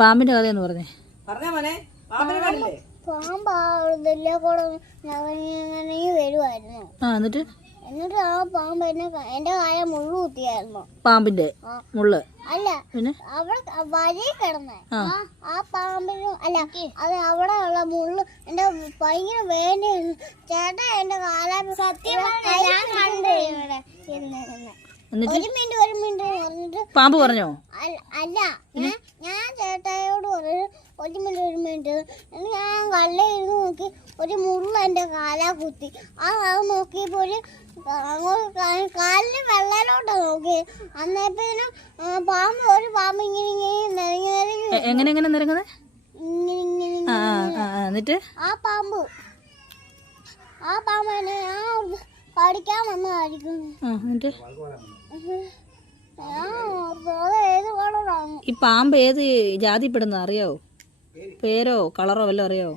പാമ്പിന്റെ കഥയെന്ന് പറഞ്ഞേ. വരുമായിരുന്നു. എന്നിട്ട് ആ പാമ്പ് എന്റെ കാല മുള്ളു കുത്തിയായിരുന്നു. പാമ്പിന്റെ മുള്ള് അല്ല, പിന്നെ അവിടെ വഴി കിടന്നേ ആ പാമ്പിന് അല്ല, അത് അവിടെ ഉള്ള മുള്ളു എന്റെ ഭയങ്കര വേദനയായിരുന്നു. ചേട്ടാ എന്റെ കാല ഒരു മിനിറ്റ് പറഞ്ഞിട്ട് പാമ്പ് പറഞ്ഞോ? അല്ല, ഞാൻ ചേട്ടായോട് പറഞ്ഞു ഒരു മിനിറ്റ് ഞാൻ കല്ലിരുന്ന് നോക്കി ഒരു മുള്ള എന്റെ കാലാ കുത്തി. അത് നോക്കിയപ്പോ കാലിന് വെള്ളയിലോട്ട് നോക്കി. അന്നേരത്തിനും ഒരു പാമ്പ് ഇങ്ങനെ എങ്ങനെ നിരങ്ങുന്നത്? എന്നിട്ട് ആ പാമ്പ് എന്നെ പഠിക്കാൻ വന്നതായിരിക്കും. ഈ പാമ്പ് ഏത് ജാതിപ്പെടുന്ന അറിയാവോ? പേരോ കളറോ വല്ലതും അറിയാവോ?